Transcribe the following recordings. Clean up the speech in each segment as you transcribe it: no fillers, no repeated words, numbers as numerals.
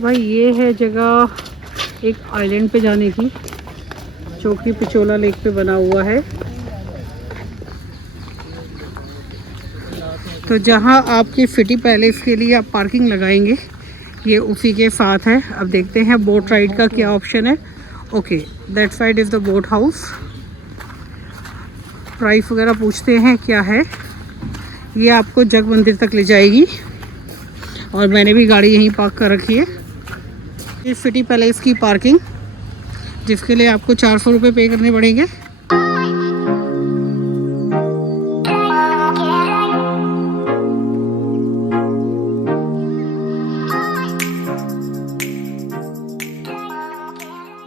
भाई ये है जगह एक आइलैंड पे जाने की, चौकी पिचोला लेक पे बना हुआ है। तो जहाँ आपकी सिटी पैलेस के लिए आप पार्किंग लगाएंगे ये उसी के साथ है। अब देखते हैं बोट राइड का क्या ऑप्शन है। Okay, that side is the boat house. Price वगैरह पूछते हैं क्या है। ये आपको जग मंदिर तक ले जाएगी और मैंने भी गाड़ी यहीं पार्क कर रखी है। ये सिटी पैलेस की पार्किंग, जिसके लिए आपको 400 रुपये पे करने पड़ेंगे।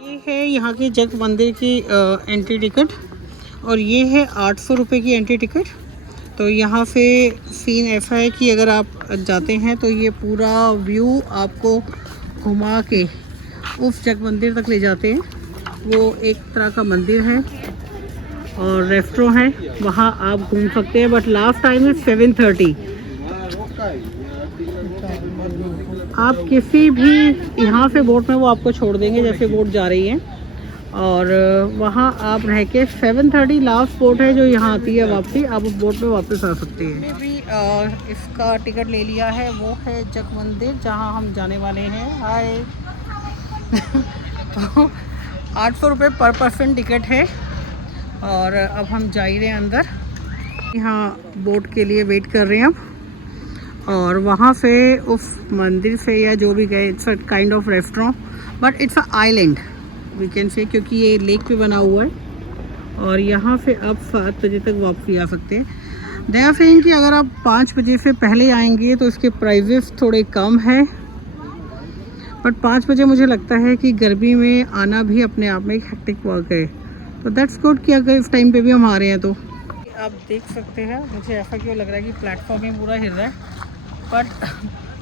ये है यहाँ की जग मंदिर की एंट्री टिकट और ये है 800 रुपये की एंट्री टिकट। तो यहाँ से सीन ऐसा है कि अगर आप जाते हैं तो ये पूरा व्यू आपको घुमा के उस जग मंदिर तक ले जाते हैं। वो एक तरह का मंदिर है और रेस्टोरेंट है, वहाँ आप घूम सकते हैं। बट लास्ट टाइम है 7:30। आप किसी भी यहाँ से बोट में वो आपको छोड़ देंगे जैसे बोट जा रही है, और वहाँ आप रह के 7:30 लास्ट बोट है जो यहाँ आती है वापसी, आप उस बोट में वापस आ सकते हैं। मैंने भी इसका टिकट ले लिया है, वो है जग मंदिर जहाँ हम जाने वाले हैं। हाय तो 800 रुपये पर पर्सन टिकट है और अब हम जा ही रहे हैं अंदर। यहाँ बोट के लिए वेट कर रहे हैं अब, और वहाँ से उस मंदिर से या जो भी गए, it's a kind of restaurant but it's a island we can say, क्योंकि ये लेक पे बना हुआ है। और यहाँ से आप 7 बजे तक वापसी आ सकते हैं। दे आर सेइंग कि अगर आप 5 बजे से पहले आएंगे तो इसके प्राइजेस थोड़े कम हैं, बट 5 बजे मुझे लगता है कि गर्मी में आना भी अपने आप में एक हेक्टिक वर्क है। तो दैट्स गुड कि अगर इस टाइम पे भी हम आ रहे हैं। तो आप देख सकते हैं, मुझे ऐसा क्यों लग रहा है कि प्लेटफॉर्म में पूरा हिल रहा है, बट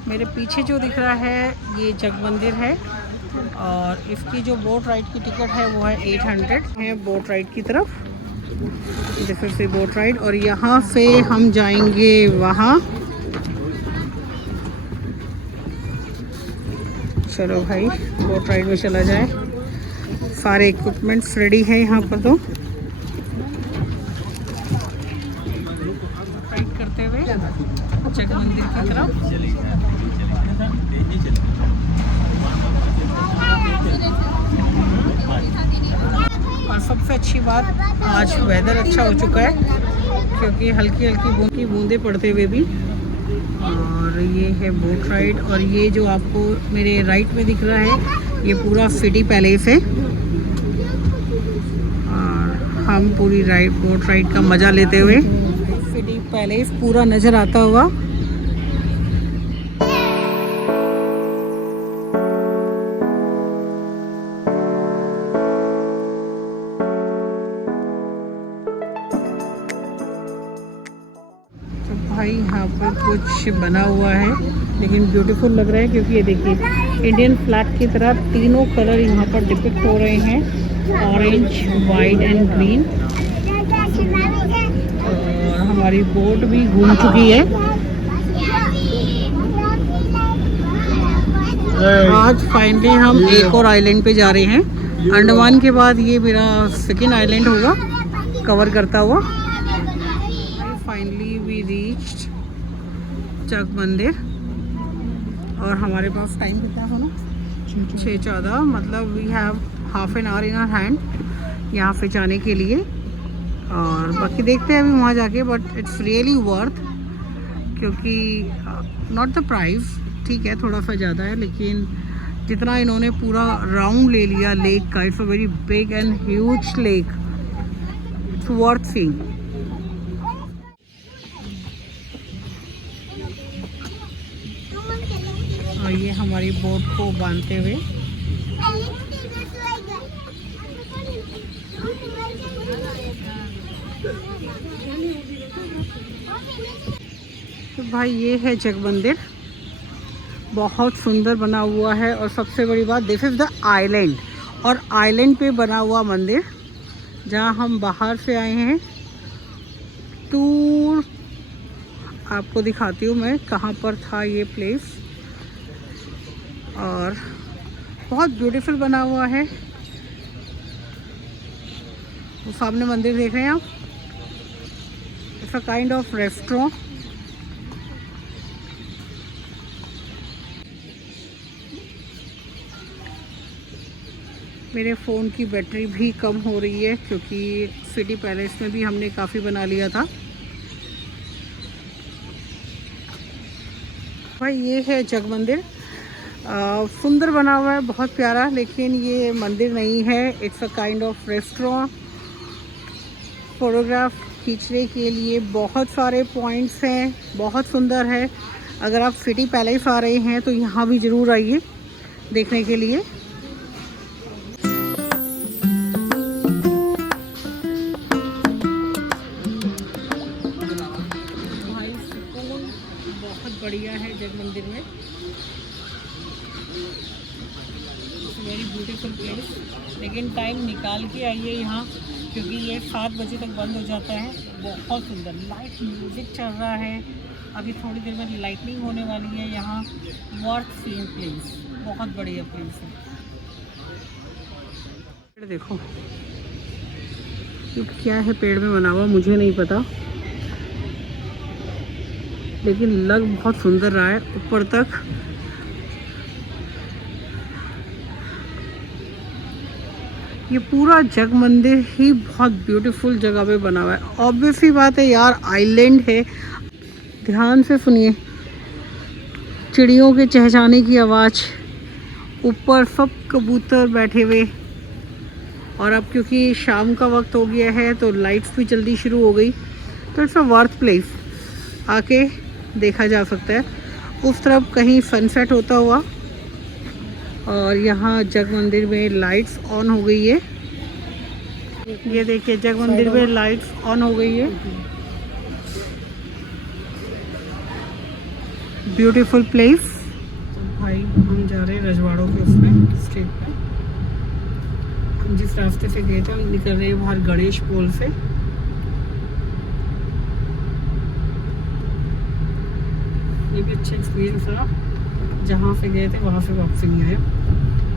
मेरे पीछे जो दिख रहा है ये जग मंदिर है। और इसकी जो बोट राइड की टिकट है वो है 800 है बोट राइड की तरफ। जैसे से बोट राइड, और यहाँ से हम जाएंगे वहाँ। चलो भाई बोट राइड में चला जाए। सारे इक्विपमेंट्स रेडी है यहाँ पर। तो राइड करते हुए जग मंदिर की तरफ। और सबसे अच्छी बात, आज वेदर अच्छा हो चुका है क्योंकि हल्की हल्की बूंदें पड़ते हुए भी। और ये है बोट राइड, और ये जो आपको मेरे राइट में दिख रहा है ये पूरा सिटी पैलेस है। और हम पूरी बोट राइड का मज़ा लेते हुए सिटी पैलेस पूरा नज़र आता हुआ। भाई यहाँ पर कुछ बना हुआ है लेकिन ब्यूटीफुल लग रहा है, क्योंकि ये देखिए इंडियन फ्लैग की तरह तीनों कलर यहाँ पर डिपिक्ट हो रहे हैं, ऑरेंज, वाइट एंड ग्रीन। और हमारी बोट भी घूम चुकी है। आज फाइनली हम एक और आइलैंड पे जा रहे हैं। अंडमान के बाद ये मेरा सेकेंड आइलैंड होगा कवर करता हुआ। फाइनली वी रीच्ड जग मंदिर, और हमारे पास टाइम कितना था ना, 6:14, मतलब we have half an hour in our hand यहाँ पे जाने के लिए। और बाकी देखते हैं अभी वहाँ जाके, बट इट्स रियली वर्थ, क्योंकि नॉट द प्राइस, ठीक है थोड़ा सा ज़्यादा है, लेकिन जितना इन्होंने पूरा राउंड ले लिया लेक का, it's a very big and huge lake, it's worth seeing. और ये हमारी बोट को बांधते हुए तो भाई ये है जग मंदिर, बहुत सुंदर बना हुआ है। और सबसे बड़ी बात, दिस इज़ द आइलैंड, और आइलैंड पे बना हुआ मंदिर जहाँ हम बाहर से आए हैं। टूर आपको दिखाती हूँ मैं कहाँ पर था ये प्लेस। और बहुत ब्यूटीफुल बना हुआ है। वो सामने मंदिर देख रहे हैं आप, it's a kind of restaurant. मेरे फ़ोन की बैटरी भी कम हो रही है क्योंकि सिटी पैलेस में भी हमने काफ़ी बना लिया था। भाई ये है जग मंदिर, सुंदर बना हुआ है, बहुत प्यारा, लेकिन ये मंदिर नहीं है, it's a kind of restaurant. Photograph खींचने के लिए बहुत सारे पॉइंट्स हैं, बहुत सुंदर है। अगर आप सिटी पैलेस आ रहे हैं तो यहाँ भी ज़रूर आइए देखने के लिए। भाई सुकून बहुत बढ़िया है जग मंदिर में, वेरी ब्यूटीफुल प्लेस। लेकिन टाइम निकाल के आइए यहाँ, क्योंकि ये 7 बजे तक बंद हो जाता है। बहुत सुंदर लाइट म्यूजिक चल रहा है, अभी थोड़ी देर में लाइटनिंग होने वाली है। यहाँ वर्थ सीइंग प्लेस, बहुत बढ़िया प्लेस है। देखो ये क्या है पेड़ में बना हुआ, मुझे नहीं पता, लेकिन लग बहुत सुंदर रहा है ऊपर तक। ये पूरा जग मंदिर ही बहुत ब्यूटीफुल जगह पे बना हुआ है। ऑब्वियसली बात है यार, आइलैंड है। ध्यान से सुनिए, चिड़ियों के चहचहाने की आवाज़, ऊपर सब कबूतर बैठे हुए। और अब क्योंकि शाम का वक्त हो गया है तो लाइट्स भी जल्दी शुरू हो गई, तो इट्स अ वर्थ प्लेस, आके देखा जा सकता है। उस तरफ कहीं सनसेट होता हुआ, और यहाँ जग मंदिर में लाइट्स ऑन हो गई है। ये देखिए जग मंदिर में लाइट्स ऑन हो गई है। Beautiful place. तो भाई हम जा रहे हैं रजवाड़ों के उसमें स्ट्रीट पे। हम जिस रास्ते से गए थे हम निकल रहे हैं बाहर गणेश पोल से। ये भी अच्छा एक्सपीरियंस रहा, जहाँ से गए थे वहाँ से वापसी नहीं आया,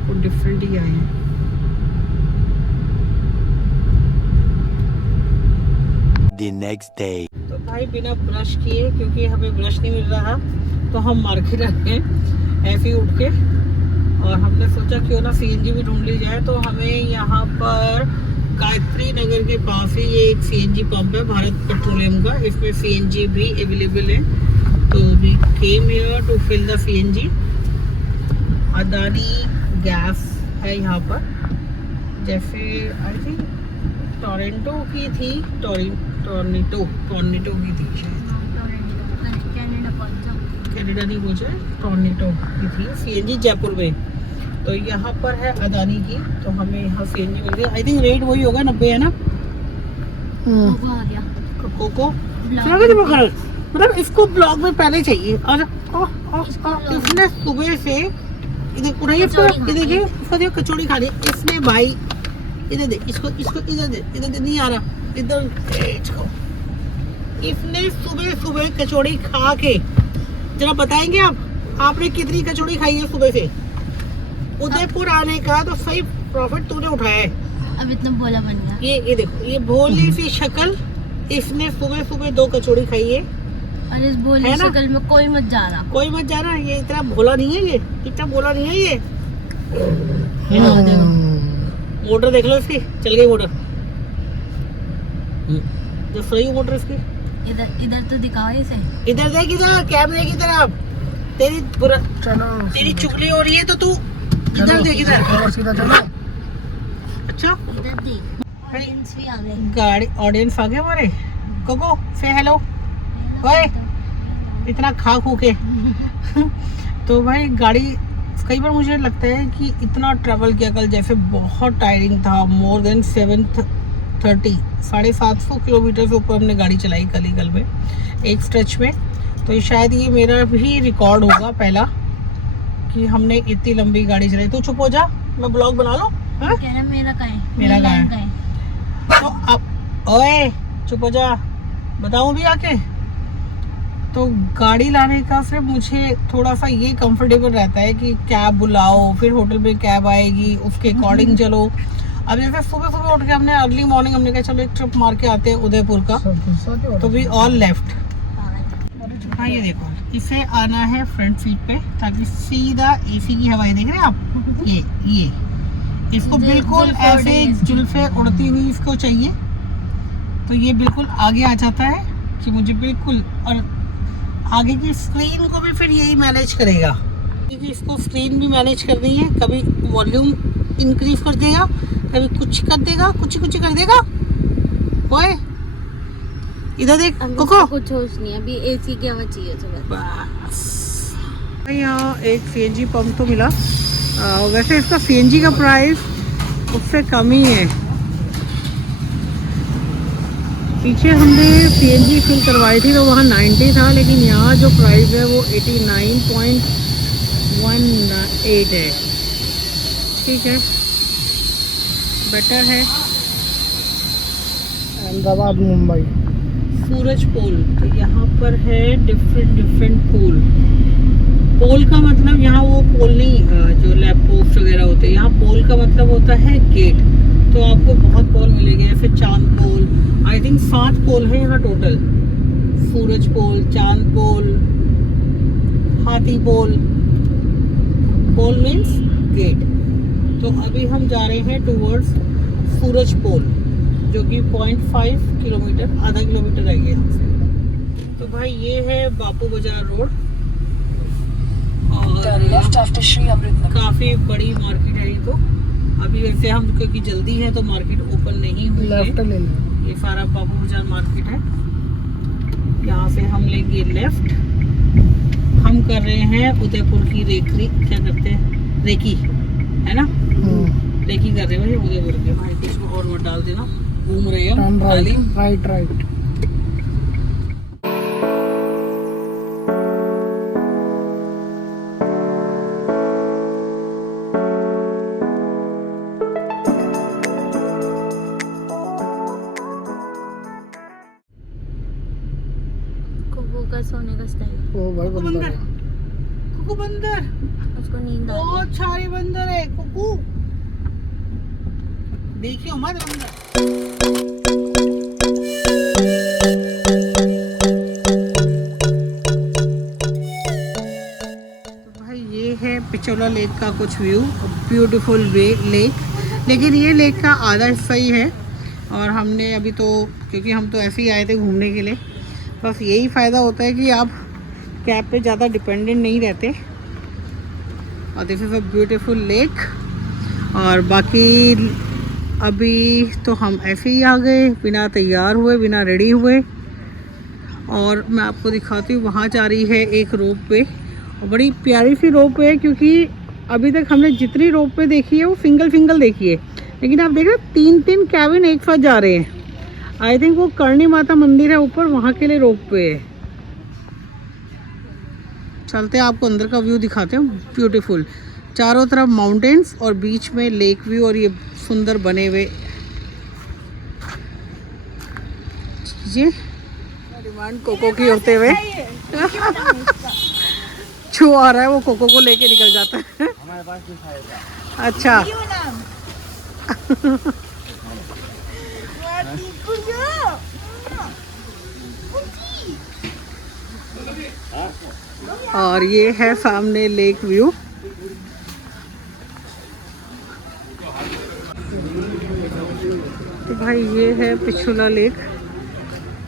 कुछ डिफरेंट ही आए हैं। The next day. तो भाई बिना ब्रश किए, क्योंकि हमें ब्रश नहीं मिल रहा, तो हम मार्केट आ गए ऐसे ही उठ के, और हमने सोचा क्यों ना सीएनजी भी ढूंढ ली जाए। तो हमें यहाँ पर गायत्री नगर के पास ही ये एक सीएनजी पंप है भारत पेट्रोलियम का, इसमें सीएनजी भी अवेलेबल है। तो we came here to fill the CNG. Adani gas है यहाँ पर, जैसे आई थिंक टोरंटो की थी, टोरंटो की थी शायद, कनाडा नहीं मुझे, टोरंटो की थी सीएनजी जयपुर में। तो यहाँ पर है अदानी की, तो हमें यहाँ सीएनजी मिल गई। आई थिंक रेट वही होगा 90 है ना। कोको मतलब इसको ब्लॉग में पहले चाहिए। और इसने सुबह से इधर उड़ाई, इधर देखिए इसको देखो कचौड़ी खा ली इसने भाई, इधर दे इसको, इधर दे नहीं आ रहा, इधर इसको। इसने सुबह कचौड़ी खा के, जरा बताएंगे आपने कितनी कचौड़ी खाई है सुबह से? उदयपुर आने का तो सही प्रॉफिट तूने उठाया है। अब इतना बोला बन गया। ये देखो, ये भोली सी शक्ल, इसने सुबह 2 कचौड़ी खाई है। और इस भोली शक्ल में कोई मत जा रहा, ये इतना भोला नहीं है, ये इतना भोला नहीं है ये। मोटर देख लो इसकी, चल गई मोटर, जो सही मोटर इसकी। इधर तो दिखाओ इसे, इधर देख, इधर कैमरे की तरफ। तेरी चुगली हो रही है तो तू इधर देख, इधर। अच्छा इधर देख, ऑडियंस भी आ गए। गाड़ी ऑडियंस आ गए हमारे। कोको से हेलो। ओए इतना खा खू के तो भाई गाड़ी, कई बार मुझे लगता है कि इतना ट्रैवल किया कल, जैसे बहुत टायरिंग था। मोर देन 730 750 किलोमीटर से ऊपर हमने गाड़ी चलाई कल में एक स्ट्रेच में। तो शायद ये मेरा भी रिकॉर्ड होगा पहला कि हमने इतनी लंबी गाड़ी चलाई। तो चुप हो जा, मैं ब्लॉग बना लो। मेरा का है, मेरा का है। तो अब ओए चुप हो जा, बताऊं भी आके। तो गाड़ी लाने का सिर्फ मुझे थोड़ा सा ये कंफर्टेबल रहता है कि कैब बुलाओ, फिर होटल पे कैब आएगी, उसके अकॉर्डिंग चलो। अब जैसे सुबह सुबह उठ के हमने अर्ली मॉर्निंग हमने कहा चलो एक ट्रिप मार के आते हैं उदयपुर का, तो भी ऑल लेफ्ट। हाँ ये देखो, इसे आना है फ्रंट सीट पे ताकि सीधा एसी की हवाएं देख रहे हैं आप, ये इसको बिल्कुल ऐसे जुल्फे उड़ती हुई इसको चाहिए, तो ये बिल्कुल आगे आ जाता है कि मुझे बिल्कुल, और आगे की स्क्रीन को भी फिर यही मैनेज करेगा क्योंकि इसको स्क्रीन भी मैनेज करनी है, कभी वॉल्यूम इंक्रीज कर देगा, कभी कुछ कर देगा, कुछ कर देगा। ओए इधर देख कोको, कुछ होश नहीं, अभी एसी की हवा चाहिए बस। यहाँ एक सीएनजी पंप तो मिला, वैसे इसका सीएनजी का प्राइस उससे कम ही है। पीछे हमने सीएनजी फिल करवाई थी तो वहाँ 90 था, लेकिन यहाँ जो प्राइस है वो 89.18 है। ठीक है, बेटर है। अहमदाबाद मुंबई सूरज पोल, तो यहाँ पर है डिफरेंट पोल का मतलब यहाँ वो पोल नहीं जो लैंप पोस्ट वगैरह होते हैं, यहाँ पोल का मतलब होता है गेट। तो आपको बहुत पोल मिलेंगे, जैसे चांद पोल, आई थिंक 7 पोल है यहाँ टोटल। सूरज पोल, चांद पोल, हाथी पोल, पोल मीन्स गेट। तो अभी हम जा रहे हैं टूवर्ड्स सूरज पोल, जो कि 0.5 किलोमीटर, आधा किलोमीटर है ये हमसे। तो भाई ये है बापू बाजार रोड, और काफी बड़ी मार्केट है ये। तो अभी वैसे हम क्योंकि जल्दी है तो मार्केट ओपन नहीं हुई है। ये सारा बापू बाजार मार्केट है। यहाँ से हम लेंगे लेफ्ट। हम कर रहे हैं उदयपुर की क्या करते हैं, रेकी है ना, रेकी कर रहे हैं भाई उदयपुर के। भाई कुछ और मत डाल देना, घूम रहे हैं राइट। सोने का स्टाइल। ओ भाई बंदर है, कुकू बंदर, उसको नींद आ रही बहुत सारे बंदर है। कुकू देखियो मत बंदर। तो भाई ये है पिछोला लेक का कुछ व्यू, ब्यूटीफुल लेक। लेकिन ये लेक का आधा हिस्सा ही है, और हमने अभी तो क्योंकि हम तो ऐसे ही आए थे घूमने के लिए, बस यही फ़ायदा होता है कि आप कैब पे ज़्यादा डिपेंडेंट नहीं रहते। और this is a beautiful lake. और बाकी अभी तो हम ऐसे ही आ गए, बिना तैयार हुए, बिना रेडी हुए। और मैं आपको दिखाती हूँ, वहाँ जा रही है एक रोप वे, और बड़ी प्यारी सी रोप वे है, क्योंकि अभी तक हमने जितनी रोप वे देखी है वो सिंगल देखी है, लेकिन आप देख रहे 3 कैबिन एक साथ जा रहे हैं। आई थिंक वो करणी माता मंदिर है ऊपर, वहाँ के लिए रोप वे है। चलते हैं, आपको अंदर का व्यू दिखाते हैं। ब्यूटीफुल, चारों तरफ माउंटेन्स और बीच में लेक व्यू, और ये सुंदर बने हुए चीजें। डिमांड कोको की होते हुए छू आ रहा है, वो कोको को लेके निकल जाता है। हमारे पास अच्छा और ये है सामने लेक व्यू। तो भाई ये है पिछोला लेक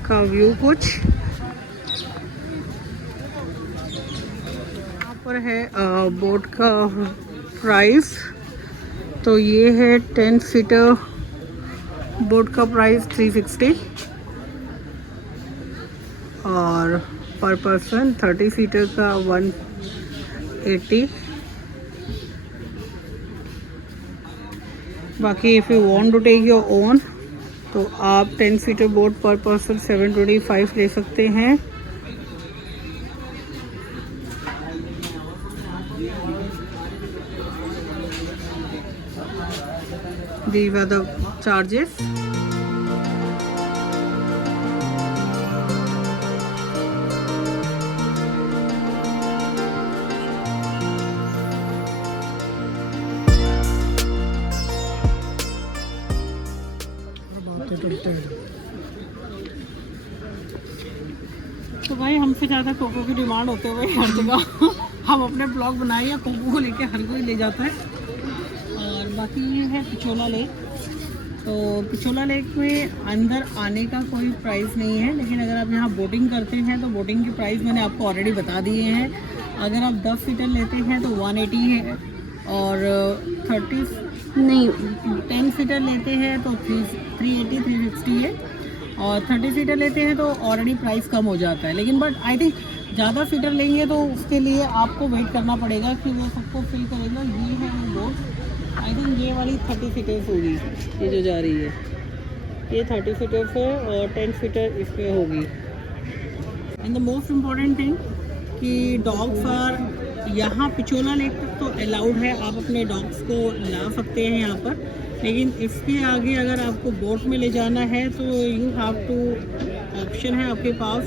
का व्यू कुछ। यहाँ पर है बोट का प्राइस, तो ये है 10 सीटर बोट का प्राइस 360, और पर पर्सन 30 सीटर का 180। बाकी if you want to take your own तो आप 10 सीटर बोट पर पर्सन 725 ले सकते हैं। These are the charges. तो भाई हमसे ज़्यादा कोको की डिमांड होते हुए हर जगह हम अपने ब्लॉग बनाए या कोको को लेके हर कोई ले जाता है। और बाकी ये है पिछोला लेक। तो पिछोला लेक में अंदर आने का कोई प्राइस नहीं है, लेकिन अगर आप यहाँ बोटिंग करते हैं तो बोटिंग की प्राइस मैंने आपको ऑलरेडी बता दिए हैं। अगर आप 10 सीटर लेते हैं तो 180 है, और 10 सीटर लेते हैं तो 380 360 है, और 30 सीटर लेते हैं तो ऑलरेडी प्राइस कम हो जाता है। लेकिन बट आई थिंक ज़्यादा सीटर लेंगे तो उसके लिए आपको वेट करना पड़ेगा कि वो सबको फिल करेगा। ये है वो बोट, आई थिंक ये वाली 30 सीटर्स होगी, ये जो जा रही है ये 30 सीटर्स है और 10 सीटर इसमें होगी। And the most important thing कि डॉग्स आर यहाँ पिछोला लेक तक तो अलाउड है, आप अपने डॉग्स को ला सकते हैं यहाँ पर। लेकिन इसके आगे अगर आपको बोट में ले जाना है तो यू हैव टू, ऑप्शन है आपके पास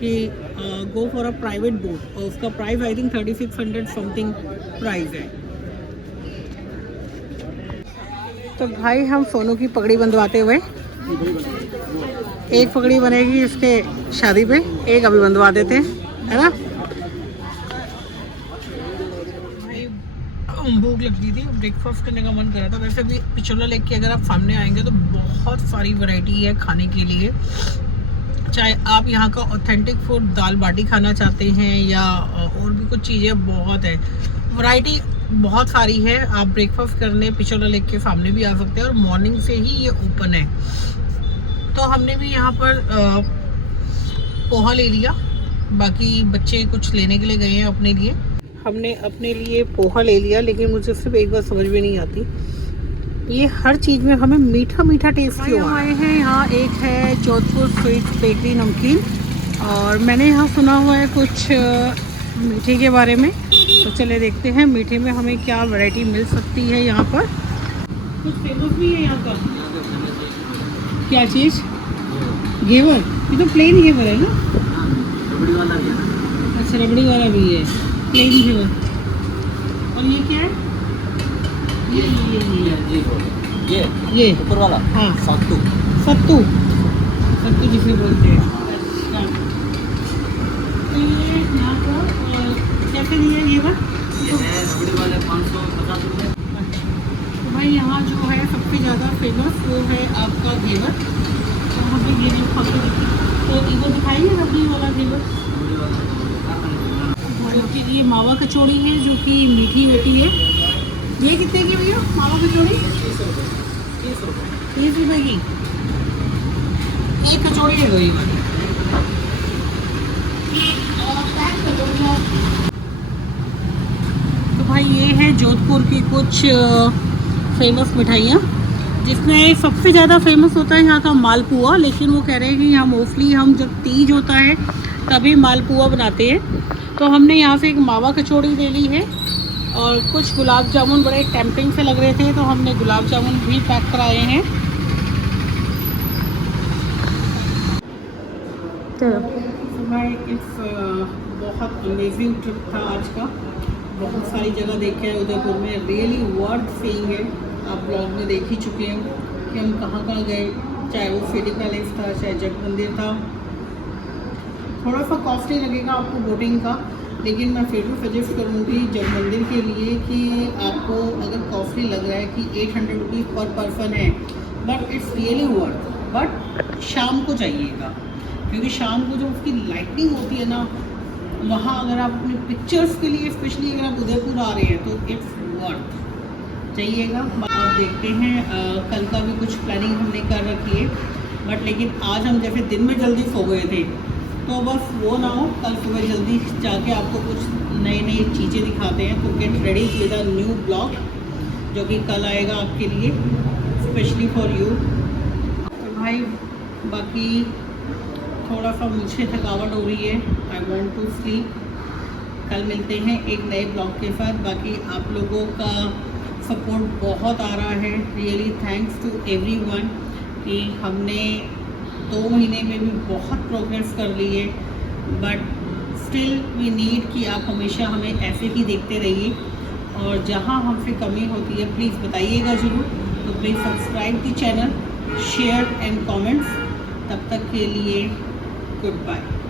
कि go for a private boat, और उसका price I think 3600 something price है। तो भाई हम सोनू की पगड़ी बंधवाते हुए, एक पगड़ी बनेगी इसके शादी पे, एक अभी बंधवा देते हैं, है ना। भूख लगती थी, ब्रेकफास्ट करने का मन कर रहा था। वैसे भी पिछोला लेक के अगर आप सामने आएंगे तो बहुत सारी वैरायटी है खाने के लिए। चाहे आप यहाँ का ऑथेंटिक फूड दाल बाटी खाना चाहते हैं या और भी कुछ चीज़ें, बहुत है वैरायटी, बहुत सारी है। आप ब्रेकफास्ट करने पिछोला लेक के सामने भी आ सकते हैं, और मॉर्निंग से ही ये ओपन है। तो हमने भी यहाँ पर पोहा ले लिया, बाकी बच्चे कुछ लेने के लिए गए हैं अपने लिए। हमने अपने लिए पोहा ले लिया, लेकिन मुझे सिर्फ एक बात समझ में नहीं आती, ये हर चीज़ में हमें मीठा मीठा टेस्ट क्यों आए हैं। यहाँ एक है जोधपुर स्वीट बेकरी नमकीन, और मैंने यहाँ सुना हुआ है कुछ मीठे के बारे में, तो चले देखते हैं मीठे में हमें क्या वैरायटी मिल सकती है। यहाँ पर कुछ फेमस भी है यहाँ का, क्या चीज़, घेवर, ये तो प्लेन घेवर है ना, रबड़ी वाला भी है ना। अच्छा रबड़ी वाला भी है, प्लेन घेवर। और ये क्या है, ये ऊपर वाला, हाँ सत्तू सत्तू, सत्तू जिसे बोलते हैं। तो ये यहाँ पर कैसे दिया ये बात, रबड़ी वाले 550 रुपये। तो भाई यहाँ जो है सबसे ज़्यादा फेमस वो है आपका घेवर, तो हमें घेवर खा के देखिए, तो इधर दिखाइए रबड़ी वाला घेवर। ये मावा कचौड़ी है जो कि मीठी होती है। ये कितने की भैया मावा कचौड़ी? 30 रुपये की एक कचौड़ी है, ये वाली। तो भाई ये है जोधपुर की कुछ फेमस मिठाइयाँ, जिसमें सबसे ज़्यादा फेमस होता है यहाँ का मालपुआ। लेकिन वो कह रहे हैं कि यहाँ मोस्टली हम जब तीज होता है तभी मालपुआ बनाते हैं। तो हमने यहाँ से एक मावा कचौड़ी ले ली है, और कुछ गुलाब जामुन बड़े टेम्पटिंग से लग रहे थे तो हमने गुलाब जामुन भी पैक कराए हैं। तो भाई इस बहुत अमेजिंग ट्रिप था आज का, बहुत सारी जगह देखे हैं उदयपुर में, रियली वर्थ सीइंग है। आप ब्लॉग में देख ही चुके हैं कि हम कहाँ कहाँ गए, चाहे वो सिटी पैलेस था, चाहे जग मंदिर था। थोड़ा सा कॉस्टली लगेगा आपको बोटिंग का, लेकिन मैं फिर भी सजेस्ट करूँगी जग मंदिर के लिए कि आपको अगर कॉस्टली लग रहा है कि 800 रुपीज़ पर पर्सन है, but it's really worth. But शाम को जाइएगा, क्योंकि शाम को जो उसकी लाइटिंग होती है ना, वहाँ अगर आप अपने पिक्चर्स के लिए, स्पेशली अगर आप उदयपुर आ रहे हैं तो इट्स वर्थ, जाइएगा। आप देखते हैं कल का भी कुछ प्लानिंग हमने कर रखी है, बट लेकिन आज हम जैसे दिन में जल्दी सो गए थे, तो बस वो ना हो, कल सुबह जल्दी जाके आपको कुछ नई नई चीज़ें दिखाते हैं। तो get ready with a new blog जो कि कल आएगा आपके लिए, स्पेशली फॉर यू। तो भाई बाकी थोड़ा सा मुझे थकावट हो रही है, आई वॉन्ट टू स्लीप। कल मिलते हैं एक नए ब्लॉग के साथ। बाकी आप लोगों का सपोर्ट बहुत आ रहा है, रियली थैंक्स टू एवरीवन कि हमने 2 महीने में भी बहुत प्रोग्रेस कर ली है, बट स्टिल वी नीड कि आप हमेशा हमें ऐसे ही देखते रहिए, और जहाँ हमसे कमी होती है प्लीज़ बताइएगा ज़रूर। तो please subscribe the channel share and comments. तब तक के लिए गुड बाय।